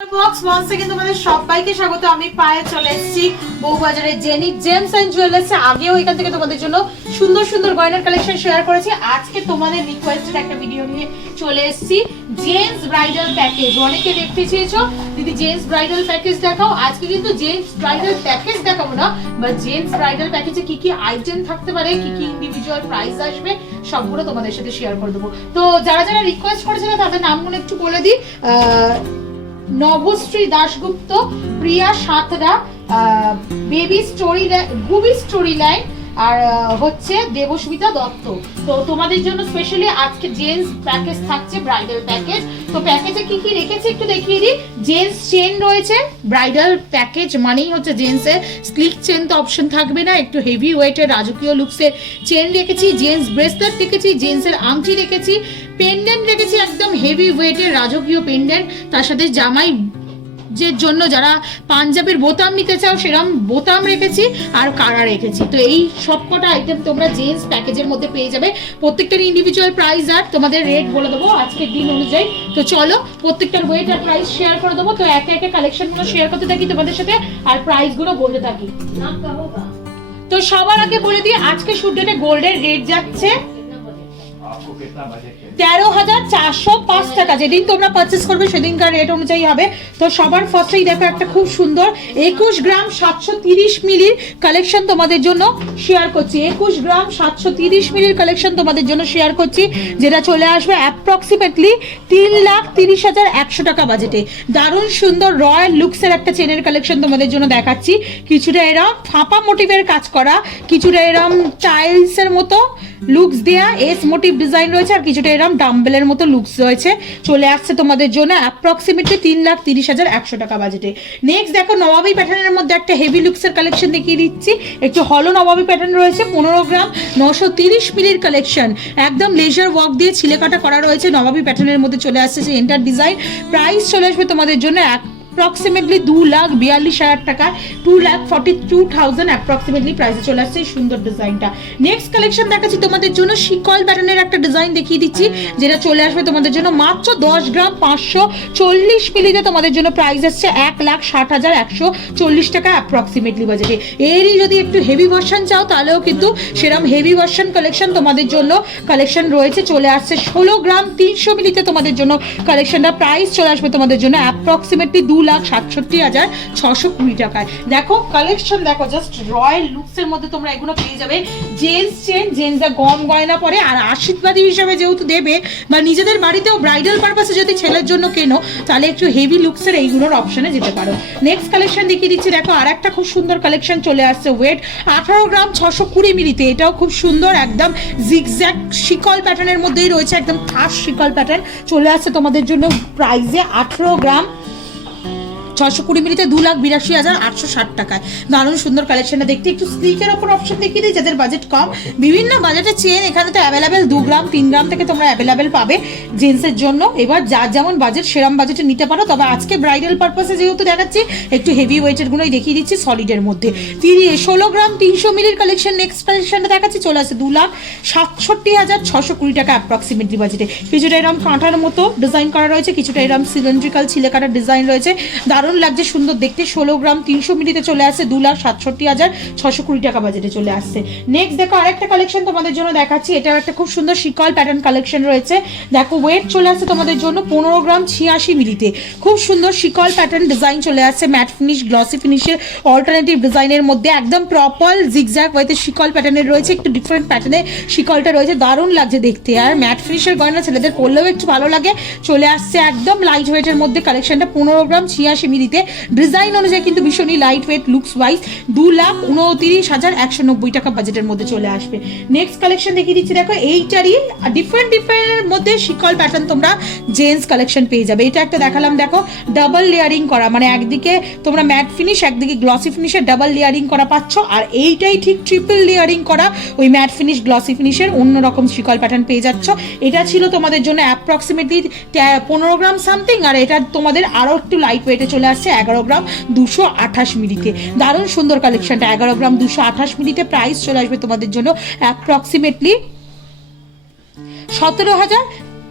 Box one second তোমাদের সবাইকে স্বাগত। আমি পায়ে চলে এসেছি বউবাজারের জেনিক জেমস এন্ড জুয়েলার্সে। আগেও এখান থেকে তোমাদের জন্য সুন্দর সুন্দর গয়নার কালেকশন শেয়ার করেছি। আজকে তোমাদের রিকোয়েস্টেড একটা ভিডিও নিয়ে চলে এসেছি, জেন্টস ব্রাইডাল প্যাকেজ। অনেকে দেখতে চেয়েছো দিদি জেন্টস ব্রাইডাল প্যাকেজ দেখাও। আজকে কিন্তু জেন্টস ব্রাইডাল প্যাকেজ দেখাবো না, বা জেন্টস ব্রাইডাল প্যাকেজে কি কি আইটেম থাকতে পারে, কি কি ইন্ডিভিজুয়াল প্রাইস আসবে, সবগুলো তোমাদের সাথে শেয়ার করে দেবো। তো যারা যারা রিকোয়েস্ট করেছিল তাদের নামগুলো একটু বলে দিই। Nabashree Dasgupta, Priya Santra, baby story, Goobi story line, আর হচ্ছে দেবস্মিতা দত্ত। তো তোমাদের জন্য স্পেশালি আজকে জেন্টস প্যাকেজ থাকছে, ব্রাইডাল প্যাকেজ। তো প্যাকেজে কি কি রেখেছি একটু দেখিয়ে দিই। জেন্টস চেন রয়েছে, ব্রাইডাল প্যাকেজ মানেই হচ্ছে জেন্টসের স্লিক চেন তো অপশন থাকবে না, একটু হেভি ওয়েটের রাজকীয় লুকসের চেন রেখেছি, জেন্টস ব্রেসলেট রেখেছি, জেন্টসের আংটি রেখেছি, পেন্ডেন্ট রেখেছি একদম হেভি ওয়েটের রাজকীয় পেন্ডেন্ট। তার সাথে জামাই যে জন্য যারা পাঞ্জাবের বোতাম নিতে চাও সেরকম বোতাম রেখেছি, আর কারা রেখেছি। তো এই সবকটা আইটেম তোমরা জেন্টস প্যাকেজের মধ্যে পেয়ে যাবে। প্রত্যেকটার ইন্ডিভিজুয়াল প্রাইস আর তোমাদের রেট বলে দেবো আজকের দিন অনুযায়ী। তো চলো প্রত্যেকটার ওয়েট আর প্রাইস শেয়ার করে দেবো। তো একে একে কালেকশনগুলো শেয়ার করতে থাকি তোমাদের সাথে, আর প্রাইসগুলো বলতে থাকি। তো সবার আগে বলে দিই আজকে শুট ডেটে গোল্ডের রেট যাচ্ছে 13,405 টাকা। যেদিন তোমরা পারচেস করবে সেদিনকার রেট অনুযায়ী হবে। তো সবার ফার্স্টেই দেখো একটা খুব সুন্দর 21 গ্রাম 730 মিলির কালেকশন তোমাদের জন্য শেয়ার করছি। 21 গ্রাম 730 মিলির কালেকশন তোমাদের জন্য শেয়ার করছি, যেটা চলে আসবে অ্যাপ্রক্সিমেটলি 3,30,100 টাকা বাজেটে। দারুণ সুন্দর রয়্যাল লুকসের একটা চেনের কালেকশন তোমাদের জন্য দেখাচ্ছি। কিছুটা এরম ফাঁপা মোটিভের কাজ করা, কিছুটা এরম টাইলসের মতো লুকস দেয়া এস মোটিভ ডিজাইন রয়েছে, আর কিছুটা এরকম ডাম্বেলের মতো লুকস রয়েছে। চলে আসছে তোমাদের জন্য অ্যাপ্রক্সিমেটলি 3,30,100 টাকা বাজেটে। নেক্সট দেখো নবাবী প্যাটার্নের মধ্যে একটা হেভি লুকসের কালেকশন দেখিয়ে দিচ্ছি। একটু হলো নবাবী প্যাটার্ন রয়েছে, 15 গ্রাম 930 মিলির কালেকশন, একদম লেজার ওয়ার্ক দিয়ে ছিলে কাটা করা রয়েছে। নবাবী প্যাটার্নের মধ্যে চলে আসছে সেই এন্টার ডিজাইন। প্রাইস চলে আসবে তোমাদের জন্য অ্যাপ্রক্সিমেটলি 2,42,000 টাকা, 2,42,000 অ্যাপ্রক্সিমেটলি প্রাইসে চলে আসছে এই সুন্দর ডিজাইনটা। নেক্সট কালেকশন দেখাচ্ছি তোমাদের জন্য শিকল প্যাটার্নের একটা ডিজাইন দেখিয়ে দিচ্ছি, যেটা চলে আসবে তোমাদের জন্য মাত্র 10 গ্রাম 540 মিলিতে। তোমাদের জন্য প্রাইস আসছে 1,60,140 টাকা অ্যাপ্রক্সিমেটলি বাজেটে। এরই যদি একটু হেভি ভার্সন চাও তাহলেও কিন্তু সেরকম হেভি ভার্সন কালেকশন তোমাদের জন্য কালেকশন রয়েছে। চলে আসছে 16 গ্রাম 300 মিলিতে তোমাদের জন্য কালেকশনটা। প্রাইস চলে আসবে তোমাদের জন্য অ্যাপ্রক্সিমেটলি 2,67,620 টাকায়। দেখো কালেকশন দেখো, জাস্ট রয়্যাল লুকসের মধ্যে তোমরা এগুলো পেয়ে যাবে। জেন্টস চেন, জেন্টসরা গম গয়না পরে, আর আশীর্বাদী হিসাবে যেহেতু দেবে, বা নিজেদের বাড়িতেও ব্রাইডাল পারপাসে যদি ছেলের জন্য কেনো তাহলে একটু হেভি লুকসের এইগুলোর অপশনে যেতে পারো। নেক্সট কালেকশন দেখিয়ে দিচ্ছি। দেখো আর একটা খুব সুন্দর কালেকশন চলে আসছে, ওয়েট 18 গ্রাম 620 মিলিতে। এটাও খুব সুন্দর, একদম জিগজ্যাগ শিকল প্যাটার্নের মধ্যেই রয়েছে, একদম খাস শিকল প্যাটার্ন চলে আসছে তোমাদের জন্য প্রাইসে 18 গ্রাম 620 মিলিতে 2,82,860 টাকায়। দারুণ সুন্দর কালেকশনটা দেখতে। একটু স্লিকের ওপর অপশন দেখিয়ে দিই যাদের বাজেট কম। বিভিন্ন বাজেটের চেন এখানে তো অ্যাভেলেবেল, 2 গ্রাম 3 গ্রাম থেকে তোমরা অ্যাভেলেবেল পাবে জেন্টসের জন্য। এবার যার যেমন বাজেট সেরম বাজেটে নিতে পারো। তবে আজকে ব্রাইডাল পারপাসে যেহেতু দেখাচ্ছি একটু হেভি ওয়েটের গুলোই দেখিয়ে দিচ্ছি সলিডের মধ্যে। 16 গ্রাম 300 মিলির কালেকশন। নেক্সট কালেকশনটা দেখাচ্ছি চলে আসছে 2,67,620 টাকা অ্যাপ্রক্সিমেটলি বাজেটে। কিছুটা এরম কাঁটার মতো ডিজাইন করা রয়েছে, কিছুটা এরম সিলিন্ড্রিক্যাল ছিলে কাটার ডিজাইন রয়েছে। দারুণ লাগছে, সুন্দর দেখতে। 16 গ্রাম 300 মিলিতে চলে আসছে 2,67,620 টাকা বাজেটে চলে আসছে। নেক্সট দেখো আরেকটা কালেকশন তোমাদের জন্য দেখাচ্ছি। এটাও একটা খুব সুন্দর শিকল প্যাটার্ন কালেকশন রয়েছে। দেখো ওয়েট চলে আসছে তোমাদের জন্য 15 গ্রাম 86 মিলিতে। খুব সুন্দর শিকল প্যাটার্ন ডিজাইন চলে আসছে, ম্যাট ফিনিশ গ্লসি ফিনিশের অল্টারনেটিভ ডিজাইনের মধ্যে, একদম প্রপার জিগজ্যাগ ওয়েতে শিকল প্যাটার্নের রয়েছে। একটু ডিফারেন্ট প্যাটার্নে শিকলটা রয়েছে, দারুণ লাগছে দেখতে। আর ম্যাট ফিনিশের গয়না ছেলেদের পরলেও একটু ভালো লাগে। চলে আসছে একদম লাইট ওয়েটের মধ্যে কালেকশনটা, 15 গ্রাম 86 মিলিতে। ডিজাইন অনুযায়ী কিন্তু ভীষণই লাইট ওয়েট, লুকস ওয়াইজ 2,29,190 টাকা বাজেটের মধ্যে চলে আসবে। নেক্সট কালেকশন দেখিয়ে দিচ্ছি। দেখো এইটারই ডিফারেন্ট ডিফারেন্টের মধ্যে শিকল প্যাটার্ন তোমরা জেন্টস কালেকশন পেয়ে যাবে। এটা একটা দেখালাম, দেখো ডাবল লেয়ারিং করা, মানে একদিকে তোমরা ম্যাট ফিনিশ একদিকে গ্লসি ফিনিশের ডাবল লেয়ারিং করা পাচ্ছ, আর এইটাই ঠিক ট্রিপল লেয়ারিং করা ওই ম্যাট ফিনিশ গ্লসি ফিনিশের অন্যরকম শিকল প্যাটার্ন পেয়ে যাচ্ছ। এটা ছিল তোমাদের জন্য অ্যাপ্রক্সিমেটলি 15 গ্রাম সামথিং, আর এটা তোমাদের আরও একটু লাইট ওয়েটে চলে আসছে 11 গ্রাম 228 মিলিতে। দারুণ সুন্দর কালেকশনটা, 11 গ্রাম 228 মিলিতে। প্রাইস চলে আসবে তোমাদের জন্য অ্যাপ্রক্সিমেটলি 17,000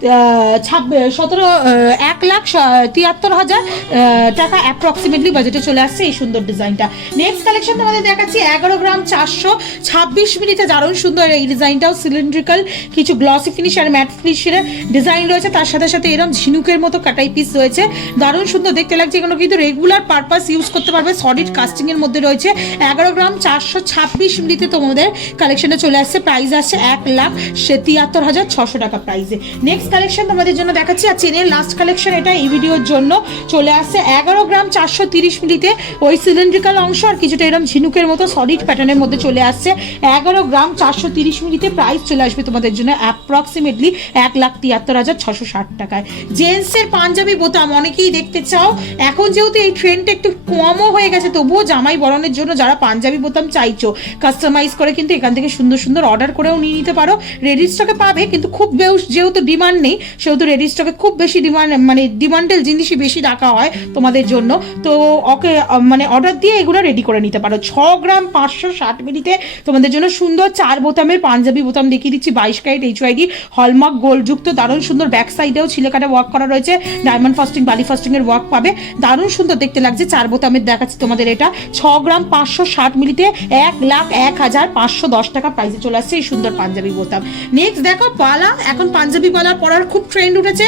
1,73,000 টাকা অ্যাপ্রক্সিমেটলি বাজেটে চলে আসছে এই সুন্দর ডিজাইনটা। নেক্সট কালেকশন তোমাদের দেখাচ্ছি 11 গ্রাম 426 মিলিতে দারুণ সুন্দর এই ডিজাইনটাও সিলিন্ড্রিক্যাল কিছু গ্লসি ফিনিশ আর ম্যাট ফিনিশের ডিজাইন রয়েছে, তার সাথে সাথে এরকম ঝিনুকের মতো কাটাই পিস রয়েছে, দারুণ সুন্দর দেখতে লাগছে। এগুলো কিন্তু রেগুলার পারপাস ইউজ করতে পারবে, সলিড কাস্টিং এর মধ্যে রয়েছে। 11 গ্রাম 426 মিলিতে তোমাদের কালেকশনে চলে আসছে, প্রাইস আসছে 1,73,600 টাকা প্রাইসে। নেক্সট কালেকশন তোমাদের জন্য দেখাচ্ছি, আর চেনের লাস্ট কালেকশন এটা এই ভিডিওর জন্য চলে আসছে 11 গ্রাম 430 মিলিতে ওই সিলিন্ড্রিক্যাল অংশ আর কিছুটা এরকম ঝিনুকের মতো সলিড প্যাটার্নের মধ্যে চলে আসছে 11 গ্রাম 430 মিলিতে, প্রাইস চলে আসবে তোমাদের জন্য অ্যাপ্রক্সিমেটলি 1,73,660 টাকায়। জেন্টসের পাঞ্জাবি বোতাম অনেকেই দেখতে চাও, এখন যেহেতু এই ট্রেন্ডটা একটু কমও হয়ে গেছে, তবুও জামাই বরণের জন্য যারা পাঞ্জাবি বোতাম চাইছো কাস্টমাইজ করে কিন্তু এখান থেকে সুন্দর সুন্দর অর্ডার করেও নিয়ে নিতে পারো। রেডি স্টকে পাবে, কিন্তু খুব যেহেতু ডিমান্ড নেই সেহেতু রেডি স্টকে খুব বেশি ডিমান্ডের জিনিসই বেশি রাখা হয় তোমাদের জন্য, তো ওকে অর্ডার দিয়ে এগুলো রেডি করে নিতে পারো। 6 গ্রাম 560 মিলিতে তোমাদের জন্য সুন্দর 4 বোতামের পাঞ্জাবি বোতাম দেখিয়ে দিচ্ছি, 22 ক্যারেট HYD হলমার্ক গোল্ড যুক্ত, দারুণ সুন্দর। ব্যাক সাইডেও ছিলেকাটা ওয়ার্ক করা রয়েছে, ডায়মন্ড ফাস্টিং বালি ফাস্টিং এর ওয়ার্ক পাবে, দারুণ সুন্দর দেখতে লাগছে। 4 বোতামের দেখাচ্ছি তোমাদের এটা 6 গ্রাম 560 মিলিতে 1,01,510 টাকা প্রাইসে চলে আসছে এই সুন্দর পাঞ্জাবি বোতাম। নেক্সট দেখো বালা, এখন পাঞ্জাবি বালার পরার খুব ট্রেন্ড উঠেছে,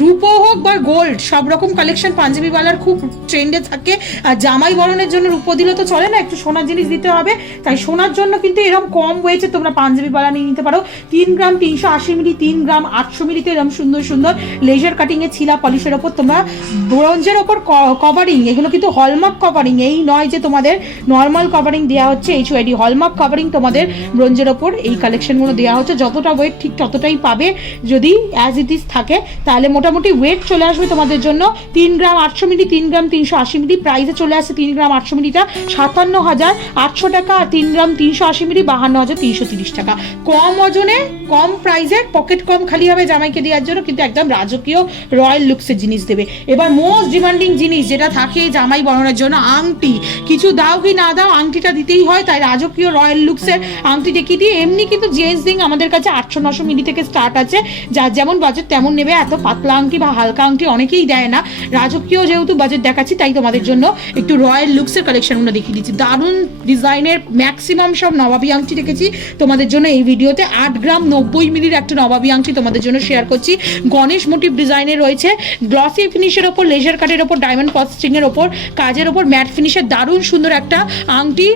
রূপো হোক বা গোল্ড সব রকম কালেকশন পাঞ্জাবি বালার খুব ট্রেন্ডে থাকে। আর জামাই বরণের জন্য রূপো দিলে তো চলে না, একটু সোনার জিনিস দিতে হবে, তাই সোনার জন্য কিন্তু এরকম কম ওয়েটে তোমরা পাঞ্জাবি বালা নিয়ে নিতে পারো। 3 গ্রাম 380 মিলি, 3 গ্রাম 800 মিলিতে এরকম সুন্দর সুন্দর লেজার কাটিং এ ছিলা পলিশের ওপর তোমরা ব্রোঞ্জের ওপর কভারিং, এগুলো কিন্তু হলমার্ক কভারিং, এই নয় যে তোমাদের নর্মাল কভারিং দেওয়া হচ্ছে, HYD হলমার্ক কভারিং তোমাদের ব্রোঞ্জের ওপর এই কালেকশনগুলো দেওয়া হচ্ছে। যতটা ওয়েট ঠিক ততটাই পাবে, যদি অ্যাজ ইট ইজ থাকে তাহলে মোটামুটি ওয়েট চলে আসবে তোমাদের জন্য 3 গ্রাম 800 মিলি, 3 গ্রাম 380 মিলি প্রাইসে চলে আসছে। 3 গ্রাম 800 মিলিটা 57,800 টাকা, আর 3 গ্রাম 380 মিলি 52,330 টাকা। কম ওজনে কম প্রাইসে, পকেট কম খালি হবে জামাইকে দেওয়ার জন্য, কিন্তু একদম রাজকীয় রয়্যাল লুকসের জিনিস দেবে। এবার মোস্ট ডিমান্ডিং জিনিস যেটা থাকে জামাই বরণের জন্য, আংটি। কিছু দাও কি না দাও আংটিটা দিতেই হয়, তাই রাজকীয় রয়্যাল লুকসের আংটি দেখিয়ে দিই। এমনি কিন্তু জেন্টস রিং আমাদের কাছে 800-900 মিলি থেকে স্টার্ট আছে, যার যেমন বাজেট তেমন নেবে। এত পাতলা আংটি বা হালকা আংটি অনেকেই দেয় না, রাজকীয় যেহেতু বাজেট দেখাচ্ছি তাই তোমাদের জন্য একটু রয়্যাল লুকসের কালেকশনগুলো দেখিয়ে দিচ্ছি। দারুণ ডিজাইনের ম্যাক্সিমাম সব নবাবী আংটি রেখেছি তোমাদের জন্য এই ভিডিওতে। 8 গ্রাম 90 মিলির একটা নবাবী আংটি তোমাদের জন্য শেয়ার করছি, গণেশ মোটিভ ডিজাইনের রয়েছে, গ্লসি ফিনিশের ওপর, লেজার কাটের ওপর, ডায়মন্ড ফাস্টিং এর ওপর, কাজের ওপর ম্যাট ফিনিশের দারুণ সুন্দর একটা আংটি,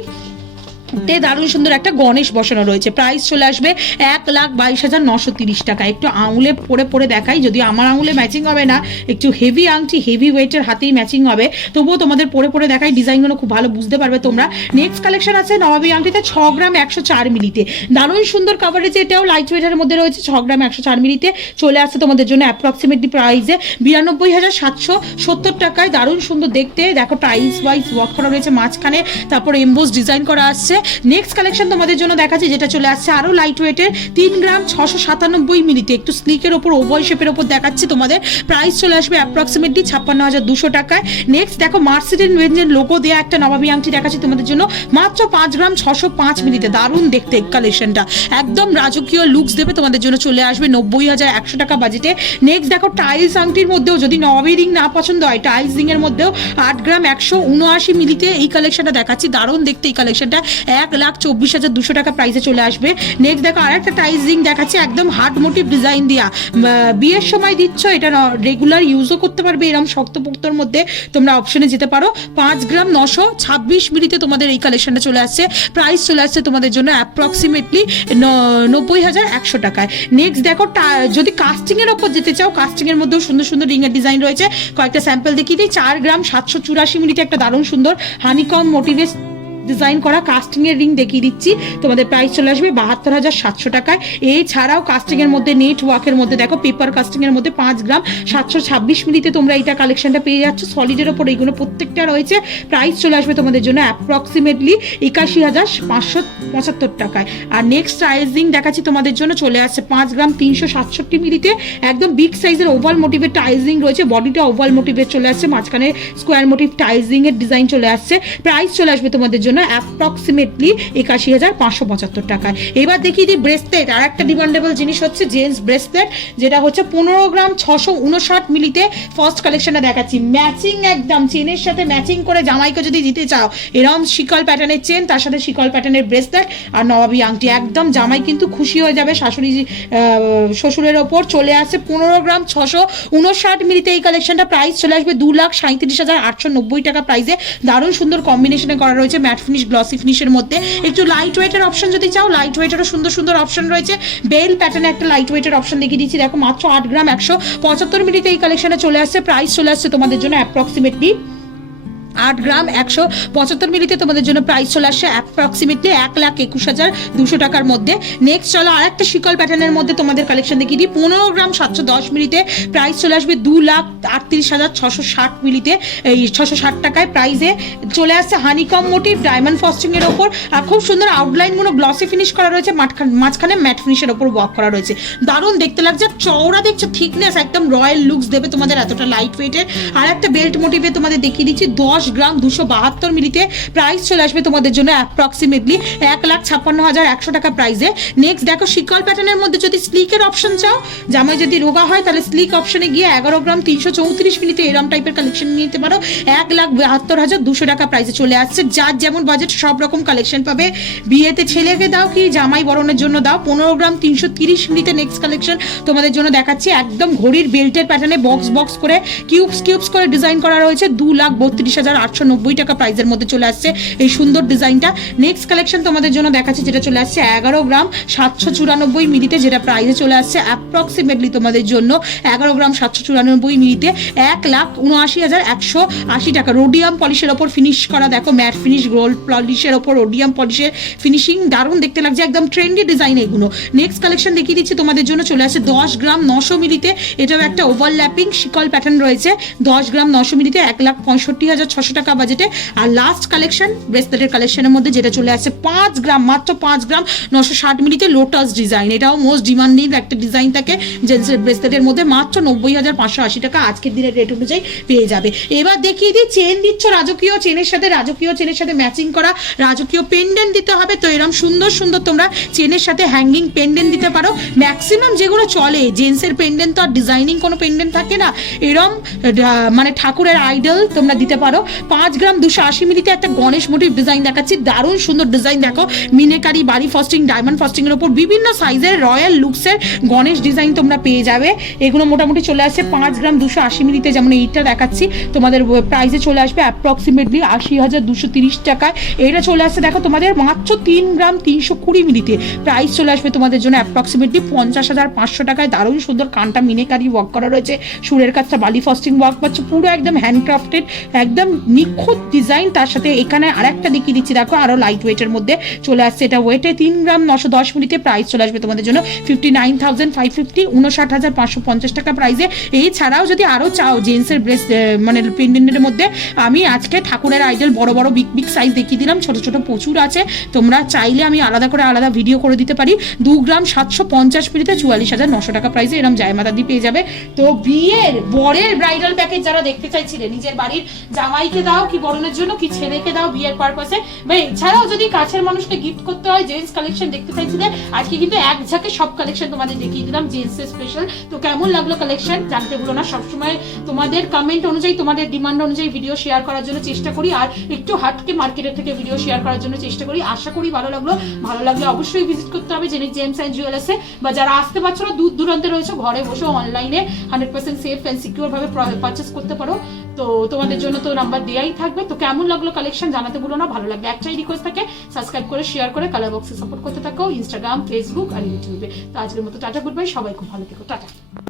দারুণ সুন্দর একটা গণেশ বসানো রয়েছে। প্রাইস চলে আসবে 1,22,930 টাকা। একটু আঙুলে পরে দেখাই, যদি আমার আঙুলে ম্যাচিং হবে না, একটু হেভি আংটি হেভি ওয়েটের হাতেই ম্যাচিং হবে, তবুও তোমাদের পরে দেখাই, ডিজাইনগুলো খুব ভালো বুঝতে পারবে তোমরা। নেক্সট কালেকশন আছে নবাবী আংটিতে 6 গ্রাম 104 মিলিতে, দারুণ সুন্দর কাভারেজ, এটাও লাইট ওয়েটের মধ্যে রয়েছে। 6 গ্রাম 104 মিলিতে চলে আসছে তোমাদের জন্য অ্যাপ্রক্সিমেটলি প্রাইসে 92,770 টাকায়, দারুণ সুন্দর দেখতে। দেখো টাইলস ওয়াইজ ওয়ার্ক করা রয়েছে মাঝখানে, তারপর এমবোস ডিজাইন করা আসছে। নেক্সট কালেকশন তোমাদের জন্য দেখাচ্ছি যেটা চলে আসছে আরো লাইট ওয়েটের 3 গ্রাম 697 মিলিতে, একটু স্লিকের ওপর ওভাল শেপের ওপর দেখাচ্ছি তোমাদের, প্রাইস চলে আসবে অ্যাপ্রক্সিমেটলি 56,200 টাকায়। নেক্সট দেখো মার্সিডিজ বেঞ্জের লোগো দেওয়া একটা নবাবী আংটি দেখাচ্ছি তোমাদের জন্য মাত্র 5 গ্রাম 605 মিলিতে, দারুণ দেখতে কালেকশনটা, একদম রাজকীয় লুকস দেবে তোমাদের জন্য, চলে আসবে 90,100 টাকা বাজেটে। নেক্সট দেখো টাইলস আংটির মধ্যেও যদি নবাবী রিং না পছন্দ হয়, টাইলস রিং এর মধ্যেও 8 গ্রাম 179 মিলিতে এই কালেকশনটা দেখাচ্ছি, দারুণ দেখতে এই কালেকশনটা, 1,24,200 টাকা প্রাইসে চলে আসবে। নেক্সট দেখো আরেকটা টাইলস রিং দেখাচ্ছি, একদম হার্ট মোটিভ ডিজাইন দেওয়া, বিয়ের সময় দিচ্ছ, এটা রেগুলার ইউজও করতে পারবে, এরকম শক্তপোক্তর মধ্যে তোমরা অপশনে যেতে পারো। 5 গ্রাম 926 মিলিতে তোমাদের এই কালেকশনটা চলে আসছে, প্রাইস চলে আসছে তোমাদের জন্য অ্যাপ্রক্সিমেটলি 90,100 টাকায়। নেক্সট দেখো যদি কাস্টিং এর ওপর যেতে চাও, কাস্টিং এর মধ্যেও সুন্দর সুন্দর রিং এর ডিজাইন রয়েছে, কয়েকটা স্যাম্পল দেখিয়ে দিই। 4 গ্রাম 784 মিলিতে একটা দারুণ সুন্দর হানিকম মোটিভের ডিজাইন করা কাস্টিং এর রিং দেখিয়ে দিচ্ছি, তোমাদের প্রাইস চলে আসবে 72,700 টাকায়। এছাড়াও কাস্টিং এর মধ্যে নেট ওয়ার্কের মধ্যে দেখো পেপার কাস্টিং এর মধ্যে 5 গ্রাম 726 মিলিতে তোমরা এইটা কালেকশনটা পেয়ে যাচ্ছ, সলিডের ওপর এইগুলো প্রত্যেকটা রয়েছে, প্রাইস চলে আসবে তোমাদের জন্য অ্যাপ্রক্সিমেটলি 81,575 টাকায়। আর নেক্সট টাইলস রিং দেখাচ্ছি তোমাদের জন্য, চলে আসছে 5 গ্রাম 367 মিলিতে, একদম বিগ সাইজের ওভাল মোটিভের টাইলস রিং রয়েছে, বডিটা ওভাল মোটিভের চলে আসছে, মাঝখানে স্কোয়ার মোটিভ টাইলস রিং এর ডিজাইন চলে আসছে, প্রাইস চলে আসবে তোমাদের জন্য জন্য অ্যাপ্রক্সিমেটলি 81,575 টাকায়। এবার দেখিয়ে দিই ব্রেসলেট। আর একটা ডিমান্ডেবল জিনিস হচ্ছে জেন্টস ব্রেসলেট, যেটা হচ্ছে 15 গ্রাম 659 মিলিতে ফার্স্ট কালেকশনটা দেখাচ্ছি। ম্যাচিং একদম চেনের সাথে ম্যাচিং করে জামাইকে যদি দিতে চাও, এরকম শিকল প্যাটার্নের চেন, তার সাথে শিকল প্যাটার্নের ব্রেসলেট আর নবাবী আংটি, একদম জামাই কিন্তু খুশি হয়ে যাবে। শাশুড়ি শ্বশুরের ওপর চলে আসছে 15 গ্রাম 659 মিলিতে এই কালেকশনটা। প্রাইস চলে আসবে 2,37,890 টাকা প্রাইসে। দারুণ সুন্দর কম্বিনেশনে করা রয়েছে, ম্যাট ফিনিশ গ্লসি ফিনিশের মধ্যে। একটু লাইট ওয়েটের অপশন যদি চাও, লাইট ওয়েটেরও সুন্দর সুন্দর অপশন রয়েছে। বেল প্যাটার্নে একটা লাইট ওয়েটের অপশন দেখিয়ে দিচ্ছি, দেখো মাত্র 8 গ্রাম 175 মিলিতে এই কালেকশনে চলে আসছে। প্রাইস চলে আসছে তোমাদের জন্য অ্যাপ্রক্সিমেটলি 8 গ্রাম 175 মিলিতে তোমাদের জন্য প্রাইস চলে আসছে অ্যাপ্রক্সিমেটলি 1,21,200 টাকার মধ্যে। নেক্সট চলো আর একটা শিকল প্যাটার্নের মধ্যে তোমাদের কালেকশন দেখিয়ে দিই। 15 গ্রাম 710 মিলিতে প্রাইস চলে আসবে 2,38,660 মিলিতে, এই 660 টাকায় প্রাইসে চলে আসছে। হানিকম মোটিভ ডায়মন্ড ফস্টিং এর ওপর, আর খুব সুন্দর আউটলাইনগুলো গ্লসি ফিনিশ করা রয়েছে, মাঝখানে ম্যাট ফিনিশের ওপর ওয়ার্ক করা রয়েছে। দারুণ দেখতে লাগছে, চওড়া দেখছো, থিকনেস একদম রয়্যাল লুকস দেবে তোমাদের, এতটা লাইট ওয়েটের। আর একটা বেল্ট মোটিভে তোমাদের দেখিয়ে দিচ্ছি 10 গ্রাম 272 মিলিতে প্রাইস চলে আসবে তোমাদের জন্য অ্যাপ্রক্সিমেটলি 1,56,100 টাকা প্রাইসে। নেক্সট দেখো শিকল প্যাটার্নের মধ্যে যদি স্লিকের অপশন চাও, জামাই যদি রোগা হয় তাহলে স্লিক অপশনে গিয়ে 11 গ্রাম 334 মিলিতে এরম টাইপের কালেকশন নিতে পারো। 1,72,200 টাকা প্রাইসে চলে আসছে। যার যেমন বাজেট সব রকম কালেকশন পাবে। বিয়েতে ছেলেকে দাও কি জামাই বরণের জন্য দাও। 15 গ্রাম 330 মিলিতে নেক্সট কালেকশন তোমাদের জন্য দেখাচ্ছি। একদম ঘড়ির বেল্টের প্যাটার্নে বক্স বক্স করে কিউবস করে ডিজাইন করা রয়েছে। 2,32,890 টাকা প্রাইসের মধ্যে চলে আসছে এই সুন্দর ডিজাইনটা। নেক্সট কালেকশন তোমাদের জন্য দেখাচ্ছি, যেটা চলে আসছে 11 গ্রাম 794 মিলিতে, যেটা প্রাইসে চলে আসছে অ্যাপ্রক্সিমেটলি তোমাদের জন্য 11 গ্রাম 794 মিলিতে 1,79,180 টাকা। রোডিয়াম পলিশের ওপর ফিনিশ করা, দেখো ম্যাট ফিনিশ গোল্ড পলিশের ওপর রোডিয়াম পলিশের ফিনিশিং, দারুণ দেখতে লাগছে, একদম ট্রেন্ডি ডিজাইন এগুলো। নেক্সট কালেকশন দেখিয়ে দিচ্ছি তোমাদের জন্য, চলে আসছে 10 গ্রাম 900 মিলিতে। এটাও একটা ওভারল্যাপিং শিকল প্যাটার্ন রয়েছে। 10 গ্রাম 900 মিলিতে 1,65,600 টাকা বাজেটে। আর লাস্ট কালেকশন ব্রেসলেটের কালেকশনের মধ্যে যেটা চলে আসছে 5 গ্রাম মাত্র 5 গ্রাম 960 মিলিতে লোটাস ডিজাইন। এটাও মোস্ট ডিমান্ডিং একটা ডিজাইন থাকে জেন্টসের ব্রেসলেটের মধ্যে, মাত্র 90,580 টাকা আজকের দিনের রেট অনুযায়ী পেয়ে যাবে। এবার দেখিয়ে দিই চেন দিচ্ছ রাজকীয় চেনের সাথে ম্যাচিং করা রাজকীয় পেন্ডেন্ট দিতে হবে। তো এরকম সুন্দর সুন্দর তোমরা চেনের সাথে হ্যাঙ্গিং পেন্ডেন্ট দিতে পারো। ম্যাক্সিমাম যেগুলো চলে জেন্টসের পেন্ডেন্ট তো আর ডিজাইনিং কোনো পেন্ডেন্ট থাকে না, এরম মানে ঠাকুরের আইডল তোমরা দিতে পারো। 5 গ্রাম 280 মিলিতে একটা গণেশ মোটিভ ডিজাইন দেখাচ্ছি, দারুণ সুন্দর ডিজাইন। দেখো মিনেকারি বাড়ি ফস্টিং ডায়মন্ড ফস্টিং এর উপর বিভিন্ন সাইজের রয়্যাল লুকসের গণেশ ডিজাইন তোমরা পেয়ে যাবে। এগুলো মোটামুটি চলে আসছে 5 গ্রাম 280 মিলিতে, যেমন এইটা দেখাচ্ছি তোমাদের প্রাইসে চলে আসবে অ্যাপ্রক্সিমেটলি 80,230 টাকায়। এটা চলে আসছে দেখো তোমাদের মাত্র 3 গ্রাম 320 মিলিতে, প্রাইস চলে আসবে তোমাদের জন্য অ্যাপ্রক্সিমেটলি 50,500 টাকায়। দারুণ সুন্দর কানটা মিনেকারি ওয়ার্ক করা রয়েছে, সুরের কাজটা বালি ফস্টিং ওয়ার্ক পাচ্ছে, পুরো একদম হ্যান্ডক্রাফটেড একদম নিখুঁত ডিজাইন। তার সাথে এখানে আরেকটা দেখিয়ে দিচ্ছি, দেখো আরো লাইট ওয়েটের মধ্যে চলে আসছে। এটা ওয়েটে 3 গ্রাম 910 মিলিতে, প্রাইস চলে আসবে তোমাদের জন্য 59,550 59,550 টাকা প্রাইসে। এছাড়াও যদি আরো চাও জেন্টসের মানে পেন্ডেন্টের মধ্যে, আমি আজকে ঠাকুরের আইডল বড় বড় বিগ সাইজ দেখিয়ে দিলাম, ছোট ছোট প্রচুর আছে, তোমরা চাইলে আমি আলাদা ভিডিও করে দিতে পারি। 2 গ্রাম 750 মিলিতে 44,900 টাকা প্রাইসে এরকম জায়মাতা দিয়ে পেয়ে যাবে। তো বিয়ের বরের ব্রাইডাল প্যাকেজ যারা দেখতে চাইছিলেন, নিজের বাড়ির জামাইকে দাও কি বরণের জন্য কি ছেলেকে দাও বিয়ের পারপাসে, বা এছাড়াও যদি কাছের মানুষকে গিফট করতে হয়, জেন্টস কালেকশন দেখতে চাইছিলেন, আজকে কিন্তু এক ঝাঁকে সব কালেকশন তোমাদের দেখিয়ে দিলাম জেন্টস এর স্পেশাল। তো কেমন লাগলো কালেকশন জানতে ভুলো না। সবসময় তোমাদের কমেন্ট অনুযায়ী তোমাদের ডিমান্ড অনুযায়ী ভিডিও শেয়ার করার জন্য চেষ্টা করি, আর একটু হাটকে মার্কেটের থেকে ভিডিও শেয়ার করার জন্য চেষ্টা করি। আশা করি ভালো লাগলে অবশ্যই ভিজিট করতে হবে জেনিক জেমস অ্যান্ড জুয়েলার্সে। বা যারা আসতে পারছো না, দূর দূরান্তে রয়েছে, ঘরে বসে অনলাইনে 100% সেফ অ্যান্ড সিকিউর ভাবে পারচেস করতে পারো। তো তোমাদের জন্য তো নাম্বার দেয়াই থাকবে। তো কেমন লাগলো কালেকশন জানাতে ভুলো না। ভালো লাগবে একটাই রিকোয়েস্ট থাকে, সাবস্ক্রাইব করে শেয়ার করে কালার বক্সে সাপোর্ট করতে থাকো, ইনস্টাগ্রাম, ফেসবুক আর ইউটিউবে। তো আজকের মতো টাটা, গুড বাই, সবাই খুব ভালো থেকো, টাটা।